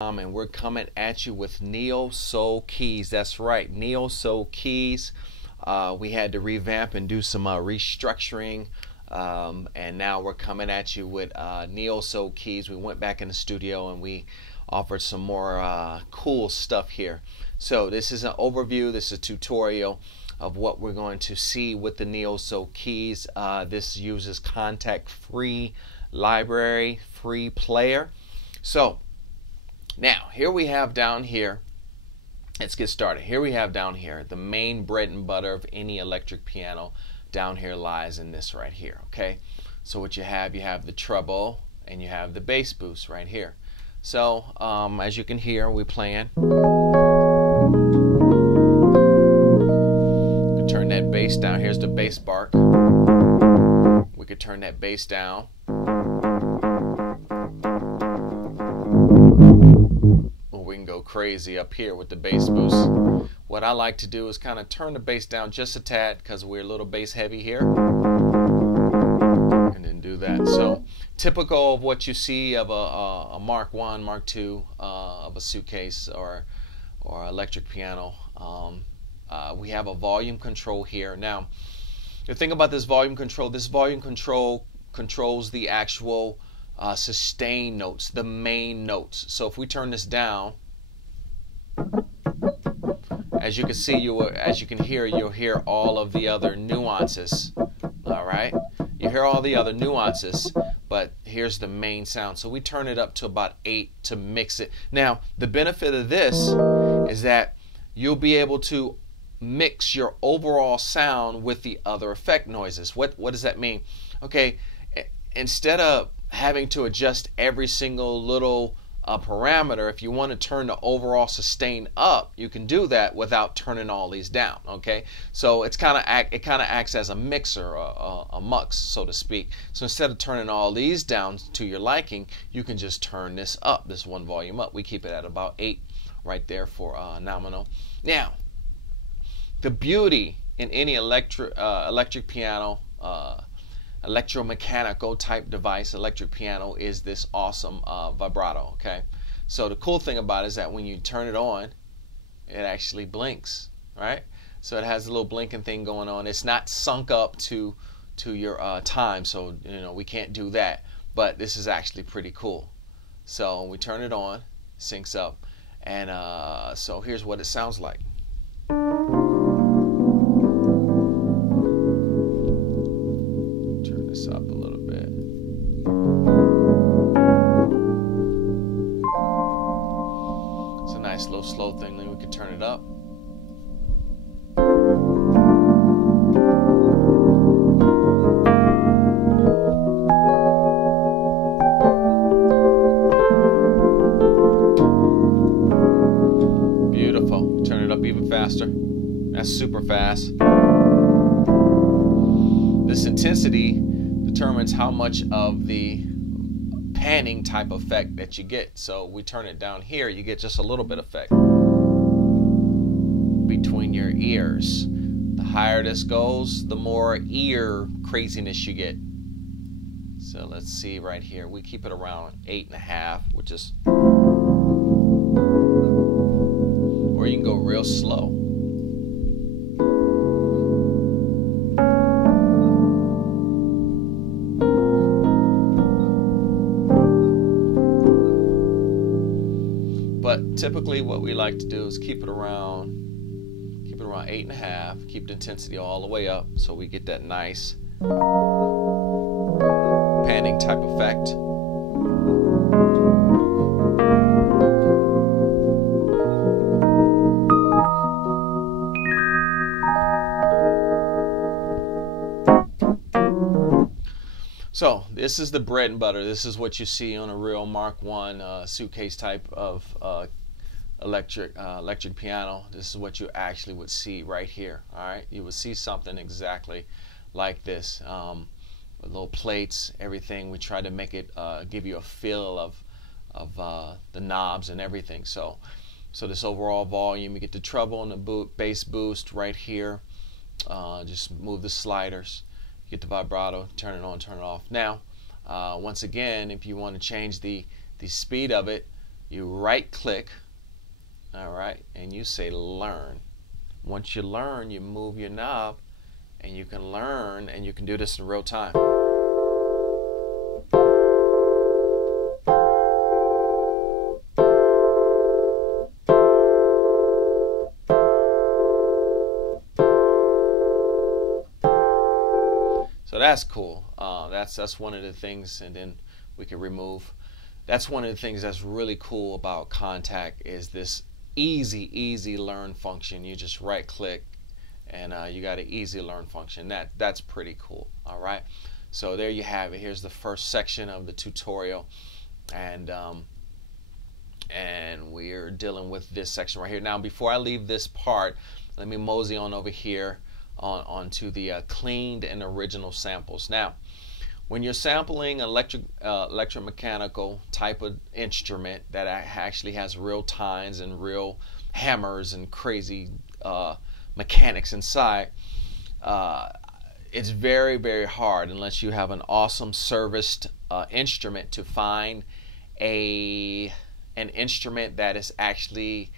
And we're coming at you with Neo Soul keys. That's right, Neo Soul keys. We had to revamp and do some restructuring, and now we're coming at you with Neo Soul keys. We went back in the studio and we offered some more cool stuff here. So this is an overview, this is a tutorial of what we're going to see with the Neo Soul keys. This uses Kontakt free library, free player. So now here we have down here, let's get started. Here we have down here the main bread and butter of any electric piano. Down here lies in this right here. Okay, so what you have the treble and you have the bass boost right here. So as you can hear, we're playing. We could turn that bass down. Here's the bass bark. We could turn that bass down. Or we can go crazy up here with the bass boost. What I like to do is kind of turn the bass down just a tad because we're a little bass heavy here. And then do that. So typical of what you see of a Mark I, Mark II of a suitcase or electric piano. We have a volume control here. Now, the thing about this volume control controls the actual sustain notes, the main notes. So if we turn this down, as you can see, as you can hear, you'll hear all of the other nuances. All right, you hear all the other nuances, but here's the main sound. So we turn it up to about 8 to mix it. Now, the benefit of this is that you'll be able to mix your overall sound with the other effect noises. What does that mean? Okay, instead of having to adjust every single little parameter, if you want to turn the overall sustain up, you can do that without turning all these down. Okay, so it kind of acts as a mixer, a mux, so to speak. So instead of turning all these down to your liking, you can just turn this up, this one volume up. We keep it at about 8 right there for nominal. Now, the beauty in any electric piano, electromechanical type device, electric piano, is this awesome vibrato. Okay, so the cool thing about it is that when you turn it on, it actually blinks, right? So it has a little blinking thing going on. It's not sunk up to your time, so we can't do that, but this is actually pretty cool. So we turn it on, syncs up, and so here's what it sounds like. Up a little bit. It's a nice little slow thing. Then we can turn it up. Beautiful. Turn it up even faster. That's super fast. This intensity determines how much of the panning type effect that you get. So we turn it down here, you get just a little bit of effect between your ears. The higher this goes, the more ear craziness you get. So let's see right here, we keep it around 8.5, which is, or you can go real slow. But typically what we like to do is keep it around 8.5, keep the intensity all the way up so we get that nice panning type effect. So this is the bread and butter. This is what you see on a real Mark I suitcase type of electric piano. This is what you actually would see right here. All right, you would see something exactly like this, with little plates, everything. We try to make it give you a feel of the knobs and everything. So this overall volume, you get the treble and the bass boost right here. Just move the sliders. Get the vibrato, turn it on, turn it off. Now, once again, if you want to change the speed of it, you right click, all right, and you say learn. Once you learn, you move your knob and you can learn, and you can do this in real time. So that's cool. That's one of the things, and then we can remove. That's one of the things that's really cool about Kontakt is this easy learn function. You just right click and you got an easy learn function. That's pretty cool. All right, so there you have it. Here's the first section of the tutorial, and we're dealing with this section right here. Now before I leave this part, let me mosey on over here onto the cleaned and original samples. Now when you're sampling electromechanical type of instrument that actually has real tines and real hammers and crazy mechanics inside, it's very hard unless you have an awesome serviced instrument to find an instrument that is actually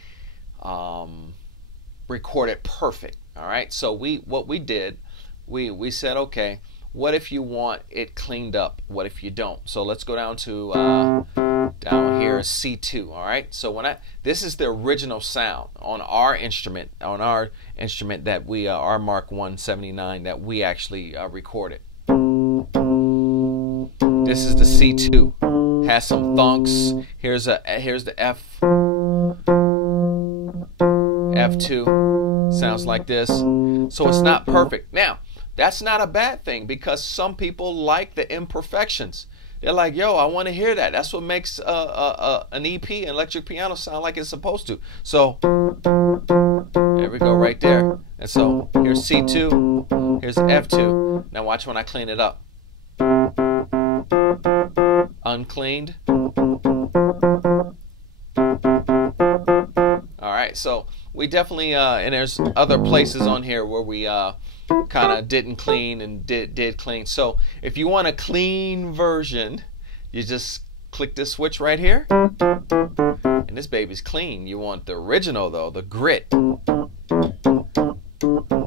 recorded perfect. All right, so what we did, we said, okay, what if you want it cleaned up? What if you don't? So let's go down to down here C2. All right. So this is the original sound on our instrument that we our Mark 179 that we actually recorded. This is the C2. Has some thunks. Here's the F2. Sounds like this. So it's not perfect. Now that's not a bad thing, because some people like the imperfections. They're like, yo, I want to hear that. That's what makes an EP, an electric piano, sound like it's supposed to. So there we go right there. And so here's C2, here's F2. Now watch when I clean it up. Uncleaned. All right, so we definitely, and there's other places on here where we kind of didn't clean and did clean. So if you want a clean version, you just click this switch right here, and this baby's clean. You want the original though, the grit.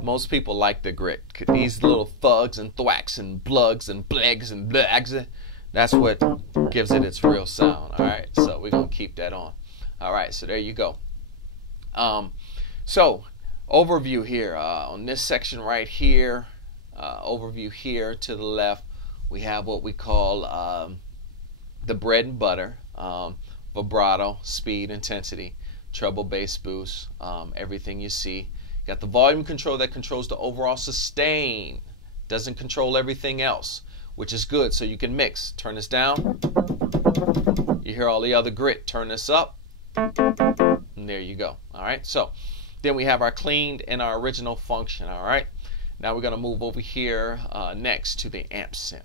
Most people like the grit. These little thugs and thwacks and blugs and blegs and blags, that's what gives it its real sound. All right, so we're gonna keep that on. All right, so there you go. So overview here on this section right here, overview here to the left, we have what we call the bread and butter, vibrato, speed, intensity, treble, bass, boost, everything you see. You got the volume control that controls the overall sustain, doesn't control everything else, which is good, so you can mix. Turn this down, you hear all the other grit. Turn this up, and there you go. All right, so then we have our cleaned and our original function. All right, now we're going to move over here next to the amp sim.